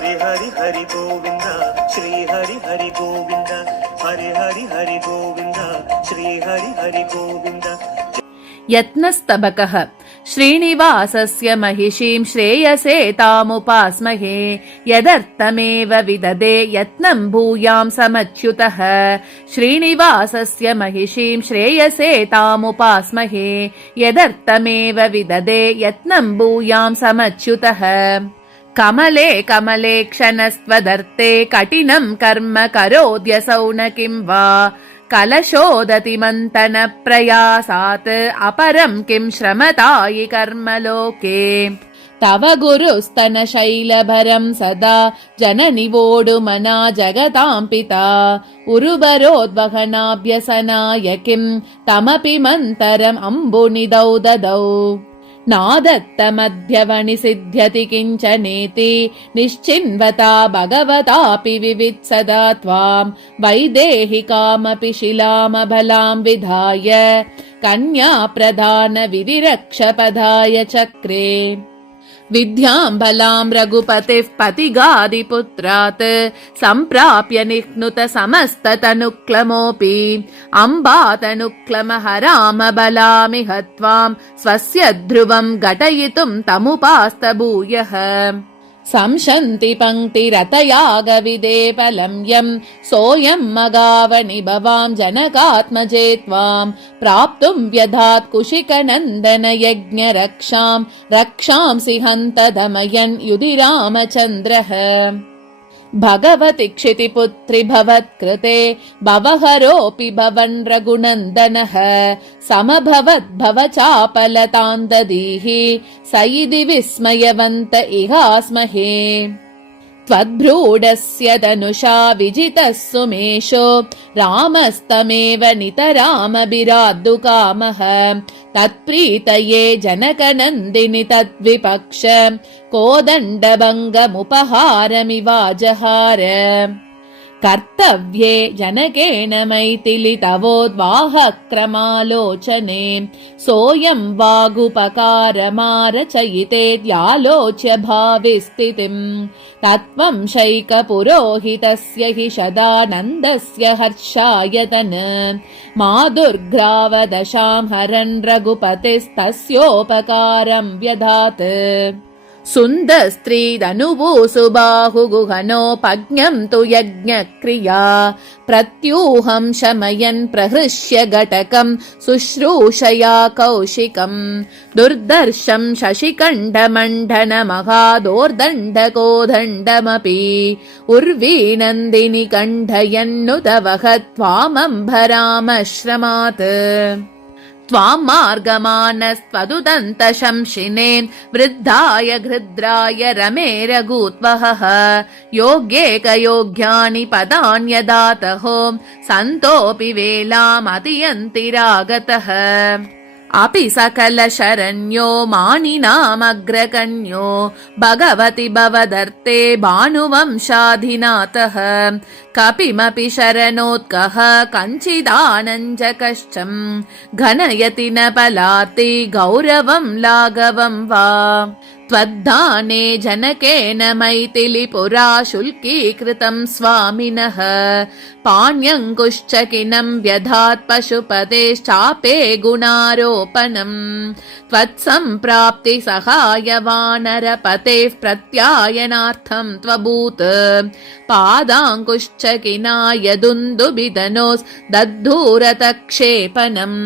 हरि हरि हरि गोविंद श्री हरि हरि गोविंद हरि हरि हरि गोविंद श्री हरि हरि गोविंद। यत्नस्तबकः श्रीनिवासस्य महिषीं श्रेयसे तामुपास्महे यदर्थमेव विददे यत्नं भूयां समच्युतः। श्रीनिवासस्य महिषीं श्रेयसे तामुपास्महे यदर्थमेव विददे यत्नं भूयां समच्युतः। कमले कमले क्षणस्त्वदर्थे कठिनं कर्म करोद्यसौ न किं वा कलशोदति मन्थन प्रयासात् अपरं किं श्रमतायि कर्मलोके। तव गुरुस्तन शैलभरं सदा जननि वोडुमना जगतां पिता उरुबरोद्वहनाभ्यसनाय किं तमपि मन्तरम् अम्बुनिदौ ददौ। नादत्तमध्यवनि सिद्ध्यति किञ्चनेति निश्चिन्वता भगवतापि विवित्सदा त्वां वैदेहिकामपि शिलामबलां विधाय कन्या प्रधान विधिरक्षपदाय चक्रे। विद्यां बलां रघुपतिः पतिगादिपुत्रात् सम्प्राप्य निह्नुत समस्ततनुक्लमोऽपि अम्बातनुक्लमहरामबलामिह त्वां स्वस्य ध्रुवं घटयितुं तमुपास्त भूयः। संशन्ति पङ्क्तिरतयागविदेपलं यं सोऽयं मगावनि भवां जनकात्मजे त्वां प्राप्तुं व्यधात् कुशिकनन्दन यज्ञरक्षां रक्षांसि हन्त दमयन् युधि रामचन्द्रः। भगवति क्षितिपुत्रि भवत्कृते भवहरोऽपि भवन् रघुनन्दनः समभवद् भवचापलतां स इति विस्मयवन्त इहास्महे। त्वद्भ्रूढस्य धनुषा विजितः सुमेषो रामस्तमेव नितरामभिराद्धुकामः तत्प्रीतये जनकनन्दिनि तद्विपक्ष कोदण्डभङ्गमुपहारमिवाजहार। कर्तव्ये जनकेन मैथिलि तवोद्वाहक्रमालोचने सोऽयं वागुपकारमारचयितेत्यालोच्य भाविस्थितिं तत्त्वं शैकपुरोहितस्य हि सदानन्दस्य हर्षायतन माधुर्ग्रावदशां हरन् रघुपतिस्तस्योपकारं व्यधात्। सुन्दस्त्रीदनुवोऽसुबाहुगुहनोपज्ञं तु यज्ञक्रिया प्रत्यूहं शमयन् प्रहृष्य घटकं शुश्रूषया कौशिकं दुर्दर्शं शशिकण्ठमण्डनमहादोर्दण्डकोदण्डमपि उर्वीनन्दिनि कण्ठयन्नुत वहत् त्वामम्भरामश्रमात्। त्वां मार्गमानस्त्वदुदन्तशंशिने वृद्धाय घृद्राय रमे रघुत्वहः योग्येकयोग्यानि पदान्यदातहो सन्तोऽपि वेलामतियन्ति रागतः। अपि सकलशरण्यो मानिनामग्रकन्यो भगवति भवदर्थे भानुवंशाधिनाथः कपिमपि शरणोत्कः कञ्चिदानञ्जकश्चं घनयति न पलाति गौरवं लाघवं वा। त्वद्दाने जनकेन मैथिलि पुरा शुल्कीकृतं स्वामिनः पाण्यङ्कुश्चकिनं व्यधात् पशुपतेश्चापे गुणारोपणम् त्वत्सम्प्राप्ति सहाय वानरपतेः प्रत्यायनार्थं त्वभूत् पादाङ्कुश्चकिनाय दुन्दुभिधनोस् दद्धूरतक्षेपणम्।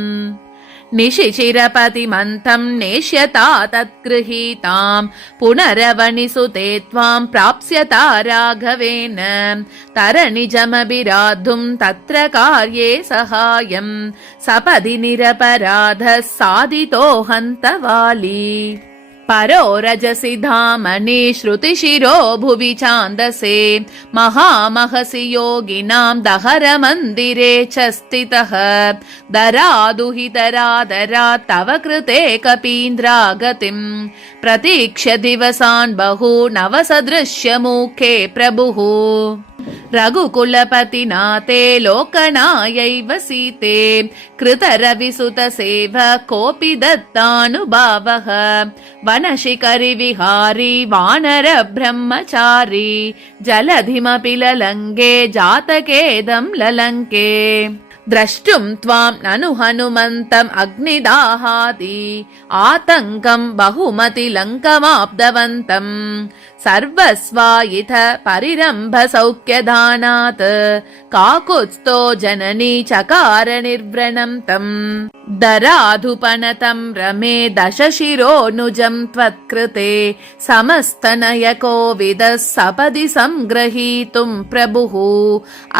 निशिचिरपतिमन्तं नेष्यता तत्गृहीतां पुनरवनिसुते त्वां प्राप्स्यता राघवेन तरणिजमभिराद्धुं तत्र कार्ये सहायं सपदि निरपराधः साधितो हन्तवाली। परो रजसि धामनि श्रुतिशिरो भुवि छान्दसे महामहसि योगिनां दहरमन्दिरे च स्थितः दरादुहितरादरात् तव कृते कपीन्द्रागतिं प्रतीक्ष्य दिवसान् बहु नवसदृश्यमुखे प्रभुः। रघुकुलपतिना ते लोकनायैव सीते कृतरविसुतसेव कोऽपि दत्तानुभावः वनशिखरिविहारी वानर ब्रह्मचारी जलधिमपि ललङ्के जातकेदं ललङ्के द्रष्टुं त्वां ननु हनुमन्तम् अग्निदाहादि आतङ्कं बहुमतिलङ्कमाप्तवन्तम् सर्वस्वायिथ परिरम्भ सौख्यदानात् काकुत्स्थो जननी चकार निर्व्रणं तम् दराधुपनतं रमे दशशिरोनुजं त्वत्कृते समस्तनयकोविदः सपदि संग्रहीतुं प्रभुः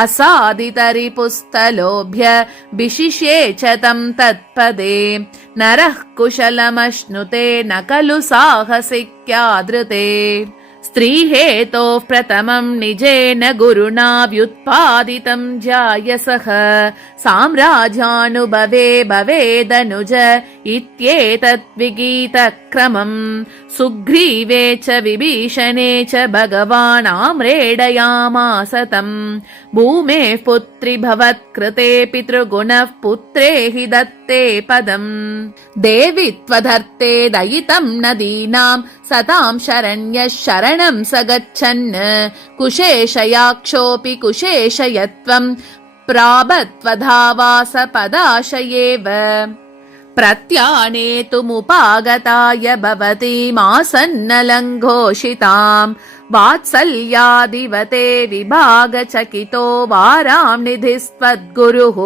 असादितरिपुस्तलोभ्य विशिष्ये च तं तत्पदे नरः कुशलमश्नुते न खलु साहसिक्यादृते स्त्रीहेतोः प्रथमं निजेन गुरुणा व्युत्पादितं जायसः साम्राज्यानुभवे भवेदनुज इत्येतत् विगीतक्रमम् सुग्रीवे च विभीषणे च भगवान् आम्रेडयामास तम् भूमेः पुत्री भवत्कृते पितृगुणः पुत्रे हि दत्ते पदम् देवि त्वदर्थे दयितं नदीनां सतां शरण्यः शरणं स गच्छन् कुशेशयाक्षोऽपि कुशेशयत्वं प्राबत्वधावास पदाशयेव प्रत्यानेतुमुपागताय भवतीमासन्नलङ्घोषिताम् वात्सल्यादिवते विभागचकितो वारां निधिस्त्वद्गुरुः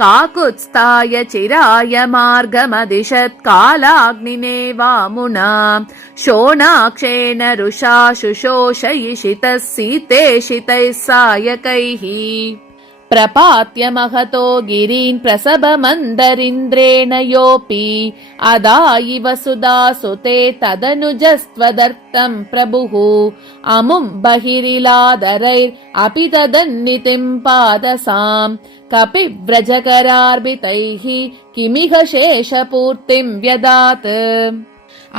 काकुत्स्थाय चिराय मार्गमदिशत् कालाग्निने वामुना शोणाक्षेण रुषा शुशोषयिषितः सीतेषितैः सायकैः प्रपात्य महतो गिरीन् प्रसभमन्दरिन्द्रेण योऽपि अदायि वसुधासुते तदनुजस्त्वदर्थं प्रभुः अमुं बहिरिलादरैरपि तदन्नितिं पादसां कपिव्रजकरार्पितैः किमिह शेषपूर्तिं व्यदात्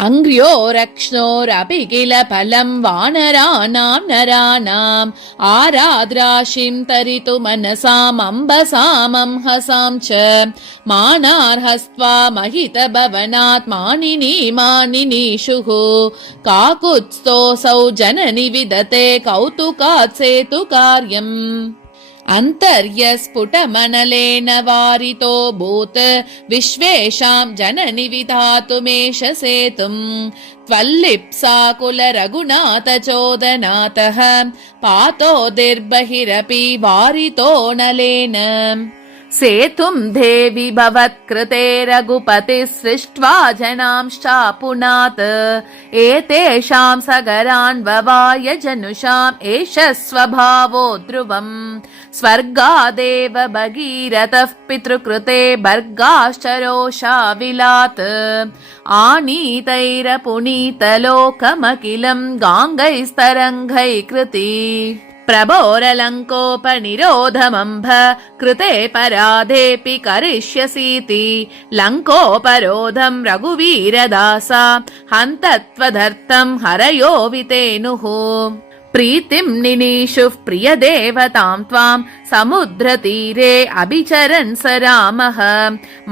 अङ्घ्र्योरक्ष्णोरपि किल फलं वानराणां नराणाम् आराद्राशिं तरितु मनसाम् अम्बसामं हसां च मानार्हस्त्वा महितभवनात् मानिनीशुः काकुत्स्थोऽसौ जननि विदते कौतुकात् सेतु कार्यम् अन्तर्यस्फुटमनलेन वारितो भूत् विश्वेषां जननि विधातुमेष सेतुम् त्वल्लिप्साकुलरघुनाथचोदनातः पातोदिर्बहिरपि वारितो नलेन सेतुं देवि भवत्कृते रघुपतिः सृष्ट्वा जनांश्चापुनात् एतेषां सगरान् ववाय जनुषाम् एष स्वभावो ध्रुवम् स्वर्गादेव भगीरथः पितृकृते भर्गाश्चरोषा विलात् आनीतैरपुनीतलोकमखिलं गाङ्गैस्तरङ्गैः कृती प्रभोरलङ्कोपनिरोधमम्भ कृते पराधेऽपि करिष्यसीति लङ्कोपरोधं रघुवीरदासा हन्त त्वदर्थं हरयो वितेनुः प्रीतिं निनीशुः प्रियदेवतां त्वां समुद्रतीरे अभिचरन् स रामः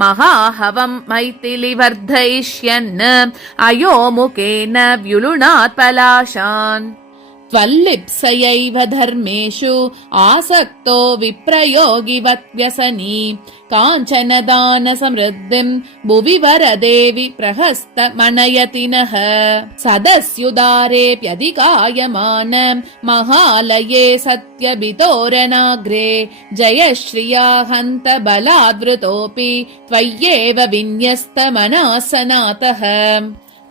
महाहवं मैथिलीवर्धयिष्यन् अयोमुखेन व्युलुणात् पलाशान् त्वल्लिप्सयैव धर्मेषु आसक्तो विप्रयोगिवत् व्यसनी काञ्चन दान समृद्धिं भुवि वरदेवि प्रहस्त मनयति नः सदस्युदारेऽप्यधिकायमान महालये सत्यभितोरणाग्रे जयश्रिया हन्त बलाद्वृतोऽपि त्वय्येव विन्यस्तमनः सनातः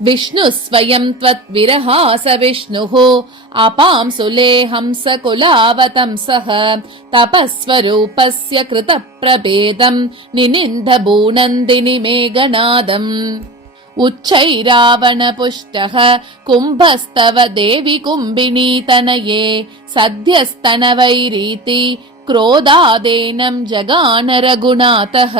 विष्णु स्वयं त्वद्विरहास विष्णुः अपां सुलेहंसकुलावतंसः तपस्वरूपस्य कृतप्रभेदं निनिन्द भूनन्दिनि मेघनादम् उच्चैरावणपुष्टः कुम्भस्तव देवि कुम्भिनी तनये सद्यस्तनवैरीति क्रोधादेनं जगान रघुनाथः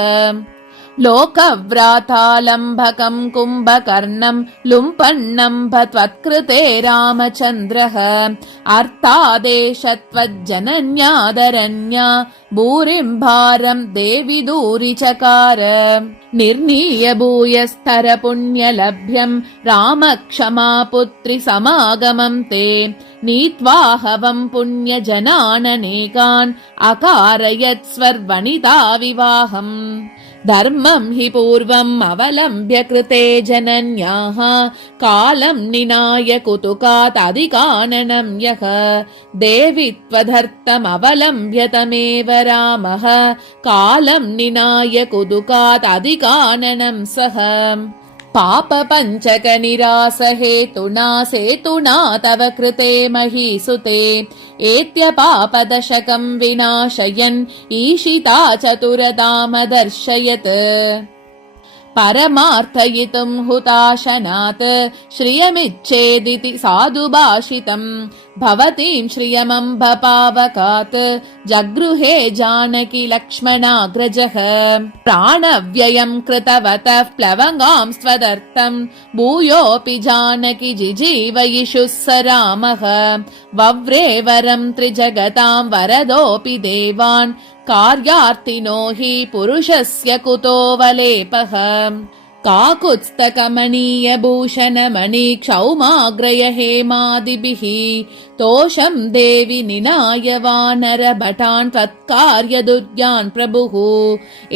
लोकव्रातालम्भकं कुम्भकर्णं लुम्पन्नम्भ त्वत्कृते रामचन्द्रः अर्थादेशत्वज्जनन्यादरन्या भूरिं भारं देवि दूरिचकार निर्णीय भूयस्थर पुण्यलभ्यं रामक्षमा पुत्रि समागमं ते नीत्वा हवं पुण्यजनाननेकान् अकारयत् स्वर्वनिता विवाहम् धर्मं हि पूर्वम् अवलम्ब्य कृते जनन्याः कालं निनाय कुतुकात् अधिकाननं यः देवि त्वदर्थमवलम्ब्य तमेव रामः कालं निनाय कुतुकात् अधिकाननं सः पापपञ्चक निरासहेतुना सेतुना तव कृते महीसुते एत्यपापदशकं विनाशयन् ईशिता चतुरतामदर्शयत् परमार्थयितुं हुताशनात् श्रियमिच्छेदिति साधु भाषितम् भवतीं श्रियमम्ब पावकात् जगृहे जानकी लक्ष्मणाग्रजः प्राणव्ययं कृतवतः प्लवगां स्वदर्थं भूयोऽपि जानकी जिजीवयिषुः स रामः वव्रे वरं त्रिजगतां वरदोऽपि देवान् कार्यार्थिनो हि पुरुषस्य कुतोऽवलेपः काकुत्स्थकमनीय भूषणमणि क्षौमाग्रय हेमादिभिः तोषं देवि निनाय वानरभटान् त्वत्कार्य दुर्यान् प्रभुः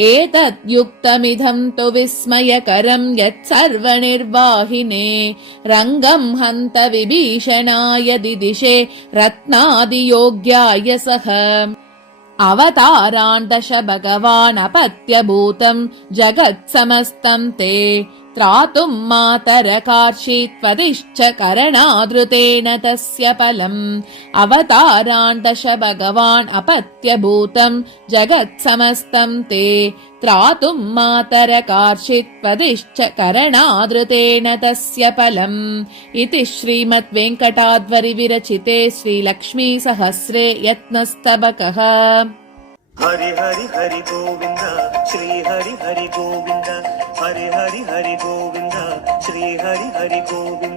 एतत् युक्तमिदं तु विस्मयकरं यत्सर्वनिर्वाहिने रङ्गं हन्त विभीषणाय दिदिशे रत्नादियोग्याय सह अवतारान् दश भगवान् अपत्यभूतं जगत्समस्तं ते त्रातुं मातरकार्षीत्वदिश्च करणादृतेन तस्य फलम् अवतारान् दश भगवान् अपत्यभूतं जगत्समस्तं ते त्रातुं मातरकार्षीत्वदिश्च करणादृतेन तस्य फलम् इति श्रीमद्वेङ्कटाद्वरि विरचिते श्रीलक्ष्मीसहस्रे यत्नस्तबकः। हरि हरि हरि गोविन्द श्री हरि हरि गोविन्द हरि हरि हरि गोविन्द श्री हरि हरि गोविन्द।